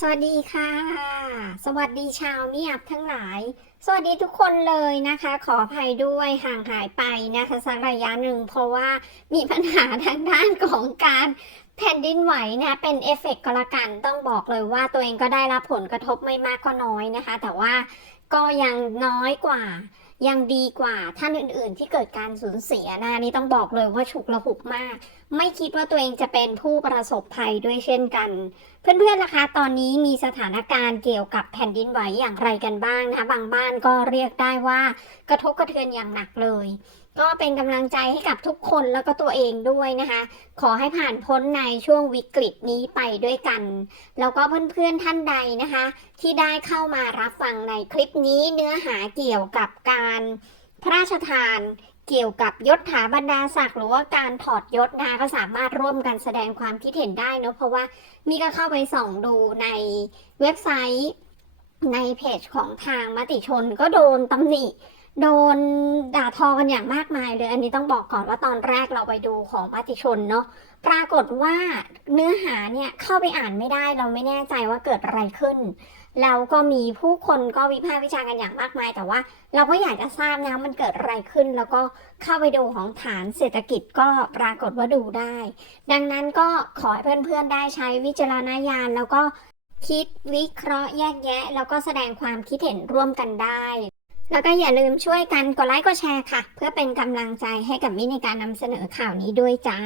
สวัสดีค่ะ สวัสดีชาวเมียบทั้งหลาย สวัสดีทุกคนเลยนะคะ ขออภัยด้วยห่างหายไปนะคะสักระยะหนึ่งเพราะว่ามีปัญหาทางด้านของการแผ่นดินไหวนะเป็นเอฟเฟกต์ก็แล้วกันต้องบอกเลยว่าตัวเองก็ได้รับผลกระทบไม่มากก็น้อยนะคะ แต่ว่าก็ยังน้อยกว่ายังดีกว่าท่านอื่นๆ ที่เกิดการสูญเสียนะนี่ต้องบอกเลยว่าฉุกละหุกมากไม่คิดว่าตัวเองจะเป็นผู้ประสบภัยด้วยเช่นกัน เพื่อนๆนะคะ ตอนนี้มีสถานการณ์เกี่ยวกับแผ่นดินไหวอย่างไรกันบ้างนะคะบางบ้านก็เรียกได้ว่ากระทบกระเทือนอย่างหนักเลย ก็เป็นกำลังใจให้กับทุกคนแล้วก็ตัวเองด้วยนะคะ ขอให้ผ่านพ้นในช่วงวิกฤตนี้ไปด้วยกัน แล้วก็เพื่อนๆท่านใดนะคะ ที่ได้เข้ามารับฟังในคลิปนี้เนื้อหาเกี่ยวกับการพระราชทาน เกี่ยวกับยศถาบรรดาศักดิ์หรือว่าการถอดยศนะคะก็สามารถร่วมกันแสดงความคิดเห็นได้เนอะเพราะว่ามีก็เข้าไปส่องดูในเว็บไซต์ในเพจของทางมติชนก็โดนตำหนิโดนด่าทอกันอย่างมากมายเลย อันนี้ต้องบอกก่อนว่าตอนแรกเราไปดูของมติชนเนาะปรากฏว่าเนื้อหาเนี่ยเข้าไปอ่านไม่ได้เราไม่แน่ใจว่าเกิดอะไรขึ้น แล้วก็มีผู้คนก็วิพากษ์วิจารณ์กันอย่างมากมาย แต่ว่าเราก็อยากจะทราบนะมันเกิดอะไรขึ้น แล้วก็เข้าไปดูของฐานเศรษฐกิจก็ปรากฏว่าดูได้ ดังนั้นก็ขอให้เพื่อนๆได้ใช้วิจารณญาณแล้วก็คิดวิเคราะห์แยกแยะ แล้วก็แสดงความคิดเห็นร่วมกันได้ แล้วก็อย่าลืมช่วยกันกดไลค์กดแชร์ค่ะ เพื่อเป็นกำลังใจให้กับมิในการนำเสนอข่าวนี้ด้วยจ้า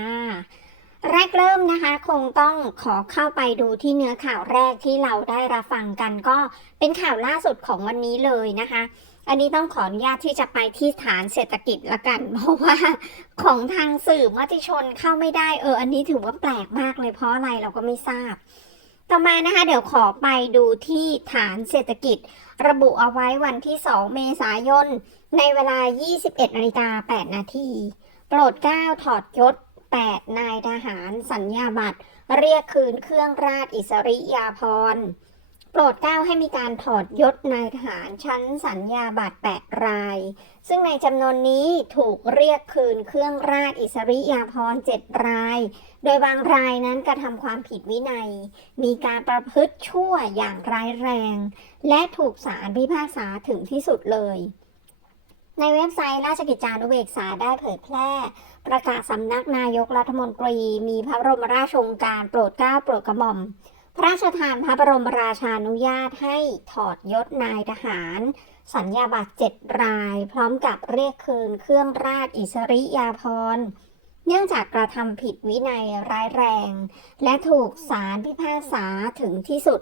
แรกเริ่มนะคะคงต้องขอเข้าไปดูที่เนื้อข่าวแรกที่เราได้รับฟังกันก็เป็นข่าวล่าสุดของวันนี้เลยนะคะ อันนี้ต้องขออนุญาตที่จะไปที่ฐานเศรษฐกิจละกัน เพราะว่าของทางสื่อมติชนเข้าไม่ได้เออ อันนี้ถือว่าแปลกมากเลยเพราะอะไรเราก็ไม่ทราบ ต่อมานะคะเดี๋ยวขอไปดูที่ฐานเศรษฐกิจ ระบุเอาไว้วันที่ 2 เมษายนในเวลา 21นาฬิกา8นาทีโปรดเก้าถอดยศ 8 นายทหารสัญญาบัตร เรียกคืนเครื่องราชอิสริยาภรณ์โปรดเกล้าให้มีการถอดยศนายทหารชั้นสัญญาบัตร 8 ราย ซึ่งในจำนวนนี้ถูกเรียกคืนเครื่องราชอิสริยาภรณ์ 7 ราย โดยบางรายนั้นกระทำความผิดวินัย มีการประพฤติชั่วอย่างร้ายแรง และถูกศาลพิพากษาถึงที่สุดเลย ในเว็บไซต์ราชกิจจานุเบกษาได้เผยแพร่ ประกาศสำนักนายกรัฐมนตรี มีพระบรมราชโองการโปรดเกล้าโปรดกระหม่อม พระราชทานพระบรมราชานุญาตให้ถอดยศนายทหาร สัญญาบัตรเจ็ดราย พร้อมกับเรียกคืนเครื่องราชอิสริยาภรณ์เนื่องจากกระทำผิดวินัยร้ายแรง และถูกศาลพิพากษาถึงที่สุด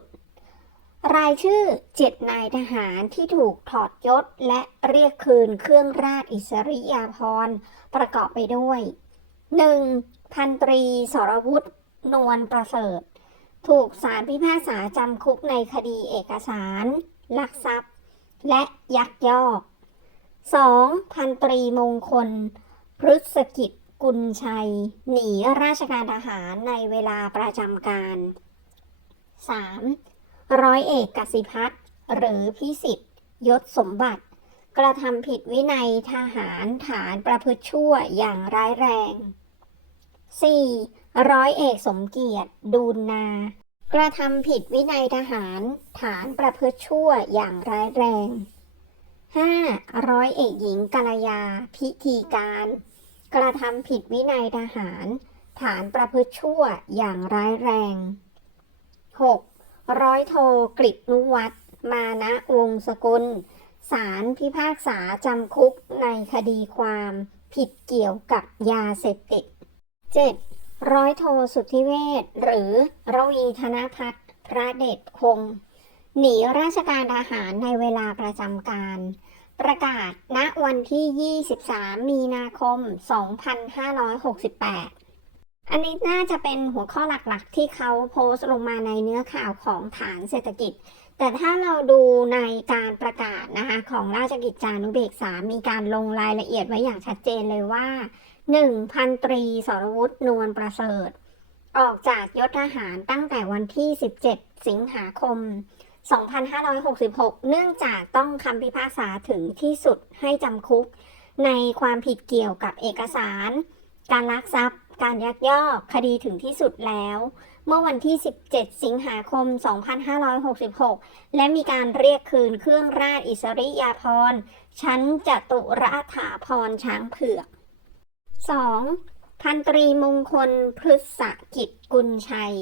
รายชื่อเจ็ดนายทหารที่ถูกถอดยศและเรียกคืนเครื่องราชอิสริยาภรณ์ประกอบไปด้วย 1. พันตรีสรวุฒินวลประเสริฐ ถูกศาลพิพากษาจำคุกในคดีเอกสาร ลักทรัพย์ และยักยอก 2. พันตรีมงคล พฤศกิจกุลชัย หนีราชการทหารในเวลาประจำการ 3. ร้อยเอกกสิพัฒน์หรือพิสิทธิ์ยศสมบัติ กระทำผิดวินัยทหารฐานประพฤติชั่วอย่างร้ายแรง 4. ร้อยเอกสมเกียรติดูนนา กระทำผิดวินัยทหารฐานประพฤติชั่วอย่างร้ายแรง 5. ร้อยเอกหญิงกัลยาพิธีการ กระทำผิดวินัยทหาร ฐานประพฤติชั่วอย่างร้ายแรง 6. ร้อยโทกฤษนุวัฒน์มานะวงศ์สกุลศาลพิพากษาจำคุกในคดีความผิดเกี่ยวกับยาเสพติด 7. ร้อยโทสุทธิเวชหรือระวีธนพัฒน์พระเดชคง หนีราชการทหารในเวลาประจำการ ประกาศณวันที่ 23 มีนาคม 2568 อันนี้น่าจะเป็นหัวข้อหลักๆ ที่เขาโพสต์ลงมาในเนื้อข่าวของฐานเศรษฐกิจ แต่ถ้าเราดูในการประกาศนะคะของราชกิจจานุเบกษา มีการลงรายละเอียดไว้อย่างชัดเจนเลยว่า 1. พันตรีสรวุฒินวลประเสริฐ ออกจากยศทหารตั้งแต่วันที่ 17 สิงหาคม 2566 เนื่องจากต้องคำพิพากษาถึงที่สุดให้จำคุก ในความผิดเกี่ยวกับเอกสาร การลักทรัพย์ การยักยอกคดีถึงที่สุดแล้ว เมื่อวันที่ 17 สิงหาคม 2566 และมีการเรียกคืนเครื่องราชอิสริยาภรณ์ชั้นจตุรถาพรช้างเผือก 2. พันตรีมงคลพฤษกิจกุลชัย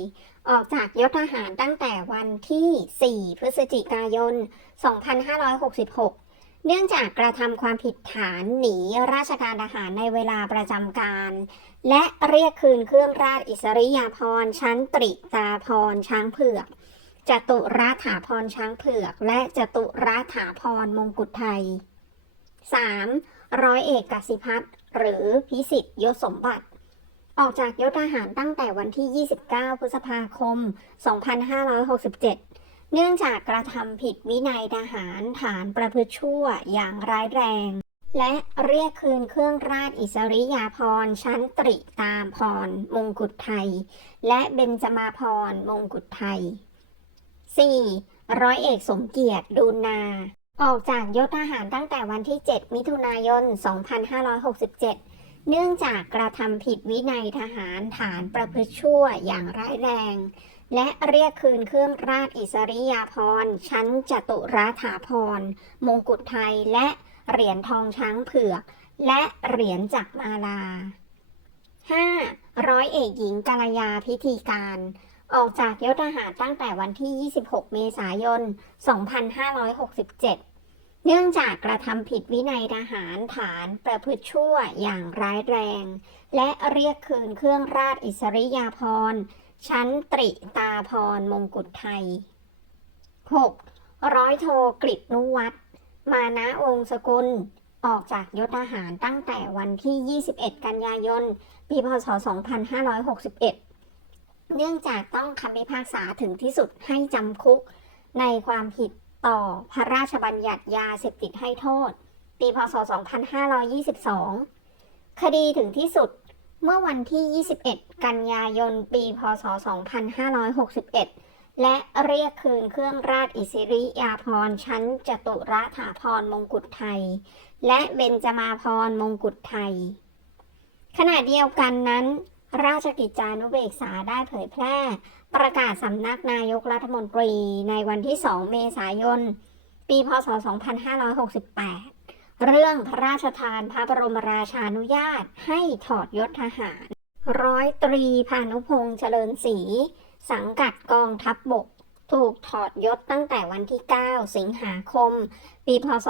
ออกจากยศทหารตั้งแต่วันที่ 4 พฤศจิกายน 2566 เนื่องจากกระทำความผิดฐานหนีราชการทหารในเวลาประจำการ และเรียกคืนเครื่องราชอิสริยาภรณ์ชั้นตริตาภรณ์ช้างเผือกจตุราถาภรณ์ช้างเผือก และจตุราถาภรณ์มงกุฎไทย 3. ร้อยเอกกสิพัฒน์หรือพิสิทธิ์ยศสมบัติ ออกจากยศทหารตั้งแต่วันที่ 29 พฤษภาคม 2567 เนื่องจากกระทำผิดวินัยทหารฐานประพฤติชั่วอย่างร้ายแรง และเรียกคืนเครื่องราชอิสริยาภรณ์ชั้นตริตามพรมงกุฎไทย และเบญจมาภรณ์มงกุฎไทย 4. ร้อยเอกสมเกียรติดูนา ออกจากยศทหารตั้งแต่วันที่ 7 มิถุนายน 2567 เนื่องจากกระทำผิดวินัยทหารฐานประพฤติชั่วอย่างร้ายแรง และเรียกคืนเครื่องราชอิสริยาภรณ์ ชั้นจตุราถาภรณ์ มงกุฎไทย และเหรียญทองช้างเผือก และเหรียญจักรมาลา 5. ร้อยเอกหญิงกัลยาพิธีการ ออกจากยศทหารตั้งแต่วันที่ 26 เมษายน 2567เนื่องจากกระทำผิดวินัยทหารฐานประพฤติชั่วอย่างร้ายแรง และเรียกคืนเครื่องราชอิสริยาภรณ์ ชั้นตริตาพรมงกุฎไทย 6. ร้อยโทกฤษนุวัฒมานะวงศ์สกุล ออกจากยศทหารตั้งแต่วันที่ 21 กันยายน ปีพศ 2561 เนื่องจากต้องคำพิพากษาถึงที่สุดให้จำคุก ในความผิดต่อพระราชบัญญัติยาเสพติดให้โทษ ปีพศ 2522 คดีถึงที่สุด เมื่อวันที่ 21 กันยายน ปี พศ 2561 และเรียกคืนเครื่องราชอิสริยาภรณ์ชั้นจตุรถาภรณ์มงกุฎไทย และเบญจมาภรณ์มงกุฎไทย ขณะเดียวกันนั้น ราชกิจจานุเบกษาได้เผยแพร่ ประกาศสำนักนายกรัฐมนตรีในวันที่ 2 เมษายน ปี พศ 2568 เรื่องพระราชทานพระบรมราชานุญาตให้ถอดยศทหาร ร้อยตรีพานุพงษ์เจริญศรีสังกัดกองทัพบบก ถูกถอดยศตั้งแต่วันที่ 9 สิงหาคม ปีพศ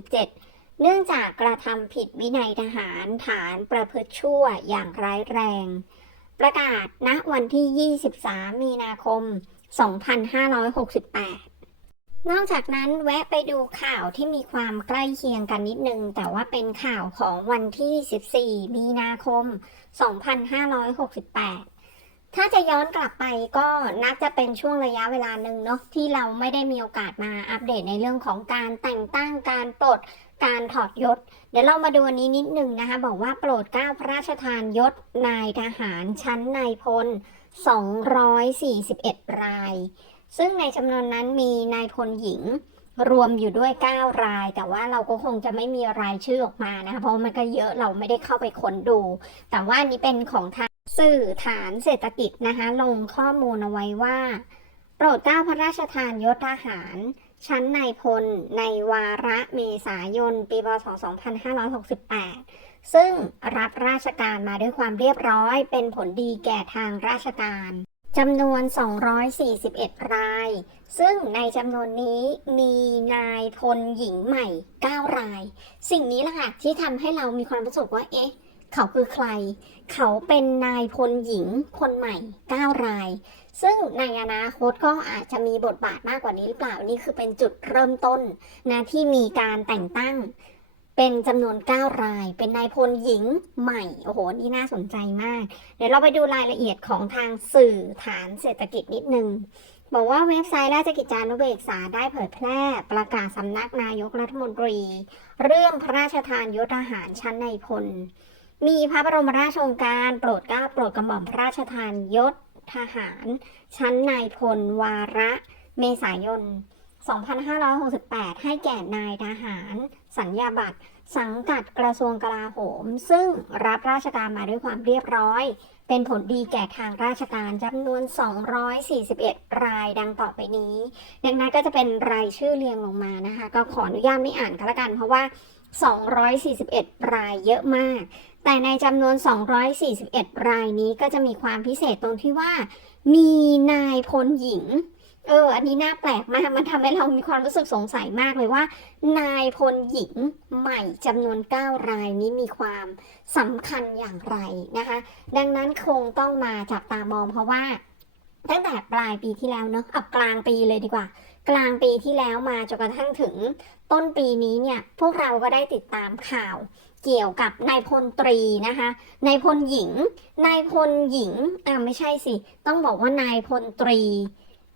2567 เนื่องจากกระทำผิดวินัยทหารฐานประพฤติชั่วอย่างร้ายแรง ประกาศณวันที่ 23 มีนาคม 2568 นอกจากนั้นแวะไปดูข่าวที่มีความใกล้เคียงกันนิดนึง แต่ว่าเป็นข่าวของวันที่ 14 มีนาคม 2568 ถ้าจะย้อนกลับไปก็นับจะเป็นช่วงระยะเวลาหนึ่งเนาะที่เราไม่ได้มีโอกาสมาอัปเดตในเรื่องของการแต่งตั้งการปลดการถอดยศ เดี๋ยวเรามาดูอันนี้นิดนึงนะคะ บอกว่าโปรดเกล้าพระราชทานยศนายทหารชั้นนายพล 241 ราย ซึ่งในจำนวนนั้นมีนายพลหญิงรวมอยู่ด้วย 9 ราย แต่ว่าเราก็คงจะไม่มีรายชื่อออกมานะคะเพราะมันก็เยอะเราไม่ได้เข้าไปค้นดู แต่ว่านนี้เป็นของทางสื่อฐานเศรษฐกิจนะคะลงข้อมูลเอาไว้ว่า โปรดเกล้าพระราชทานยศทหาร ชั้นนายพลในวาระเมษายน ปีพศ 2568 ซึ่งรับราชการมาด้วยความเรียบร้อยเป็นผลดีแก่ทางราชการ จำนวน 241 ราย ซึ่งในจำนวนนี้มีนายพลหญิงใหม่ 9 ราย สิ่งนี้แหละค่ะที่ทำให้เรามีความรู้สึกว่า เอ๊ะ เขาคือใคร เขาเป็นนายพลหญิงคนใหม่ 9 ราย ซึ่งในอนาคตก็อาจจะมีบทบาทมากกว่านี้หรือเปล่า นี่คือเป็นจุดเริ่มต้นนะที่มีการแต่งตั้ง เป็นจำนวน 9 ราย เป็นนายพลหญิงใหม่ โอ้โห นี่น่าสนใจมาก เดี๋ยวเราไปดูรายละเอียดของทางสื่อฐานเศรษฐกิจนิดนึง บอกว่าเว็บไซต์ราชกิจจานุเบกษาได้เผยแพร่ประกาศสำนักนายกรัฐมนตรี เรื่องพระราชทานยศทหารชั้นนายพล มีพระบรมราชโองการโปรดเกล้าโปรดกระหม่อมพระราชทานยศทหาร ชั้นนายพล วาระ เมษายน 2568 ให้แก่นายทหาร สัญญาบัตร สังกัดกระทรวงกลาโหม ซึ่งรับราชการมาด้วยความเรียบร้อย เป็นผลดีแก่ทางราชการจำนวน 241 รายดังต่อไปนี้ ดังนั้นก็จะเป็นรายชื่อเรียงลงมานะคะ ก็ขออนุญาตไม่อ่านก็แล้วกันเพราะว่า 241 รายเยอะมาก แต่ในจำนวน 241 รายนี้ก็จะมีความพิเศษตรงที่ว่า มีนายพลหญิง เออ อันนี้น่าแปลกมาก มันทำให้เรามีความรู้สึกสงสัยมากเลยว่า นายพลหญิงใหม่จำนวน 9 รายนี้มีความสำคัญอย่างไรนะคะ ดังนั้นคงต้องมาจับตามองเพราะว่า ตั้งแต่ปลายปีที่แล้วเนอะเอากลางปีเลยดีกว่า กลางปีที่แล้วมาจนกระทั่งถึงต้นปีนี้เนี่ยพวกเราก็ได้ติดตามข่าวเกี่ยวกับนายพลตรีนะคะนายพลหญิงนายพลหญิงอ่าไม่ใช่สิ ต้องบอกว่านายพลตรี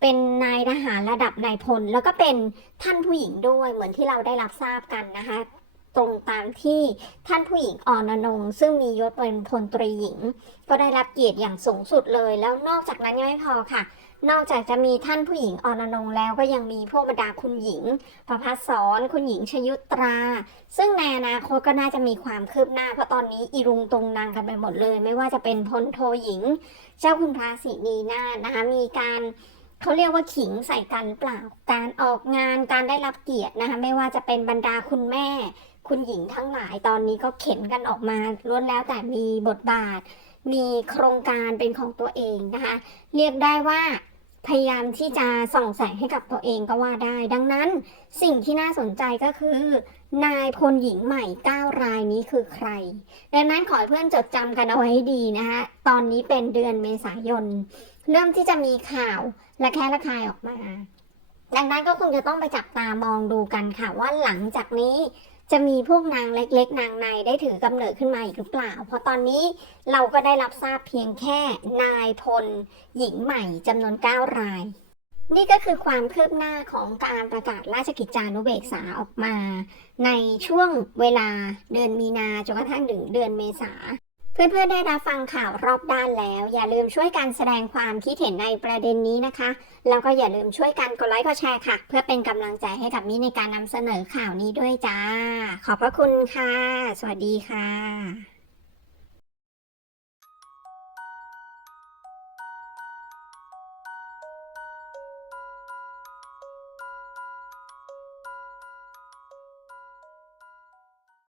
เป็นนายทหารระดับนายพล แล้วก็เป็นท่านผู้หญิงด้วยเหมือนที่เราได้รับทราบกันนะคะ ตรงตามที่ท่านผู้หญิงออนนง ซึ่งมียศเป็นพลตรีหญิง ก็ได้รับเกียรติอย่างสูงสุดเลย แล้วนอกจากนั้นยังไม่พอค่ะนอกจากจะมีท่านผู้หญิงออนอนงแล้วก็ยังมีพวกบรรดาคุณหญิง ประภัสสอนคุณหญิงชยุตรา ซึ่งในอนาคตก็น่าจะมีความคืบหน้า เพราะตอนนี้อีรุงตุงนางกันไปหมดเลย ไม่ว่าจะเป็นพลโทหญิง เจ้าคุณพระศรีนีนาถนะคะมีการ เขาเรียกว่าขิงใส่กันเปล่า การออกงานการได้รับเกียรตินะคะ ไม่ว่าจะเป็นบรรดาคุณแม่ คุณหญิงทั้งหลายตอนนี้ก็เข็นกันออกมาล้วนแล้วแต่มีบทบาท มีโครงการเป็นของตัวเองนะคะ เรียกได้ว่าพยายามที่จะส่องแสงให้กับตัวเองก็ว่าได้ ดังนั้นสิ่งที่น่าสนใจก็คือ นายพลหญิงใหม่ 9 รายนี้คือใคร ดังนั้นขอให้เพื่อนจดจำกันเอาไว้ให้ดีนะคะตอนนี้เป็นเดือนเมษายน เริ่มที่จะมีข่าว และแค่ระคายออกมา ดังนั้นก็คงจะต้องไปจับตามองดูกันค่ะ ว่าหลังจากนี้จะมีพวกนางเล็กๆ นางในได้ถือกำเนิดขึ้นมาอีกหรือเปล่า เพราะตอนนี้เราก็ได้รับทราบเพียงแค่นายพลหญิงใหม่จำนวน 9 ราย นี่ก็คือความคืบหน้าของการประกาศราชกิจจานุเบกษาออกมา ในช่วงเวลาเดือนมีนาจนกระทั่งถึงเดือนเมษา เพื่อนๆได้รับฟังข่าวรอบด้านแล้ว อย่าลืมช่วยกันแสดงความคิดเห็นในประเด็นนี้นะคะ แล้วก็อย่าลืมช่วยกันกดไลค์กดแชร์ค่ะ เพื่อเป็นกำลังใจให้กับมิในการนำเสนอข่าวนี้ด้วยจ้า ขอบพระคุณค่ะ สวัสดีค่ะ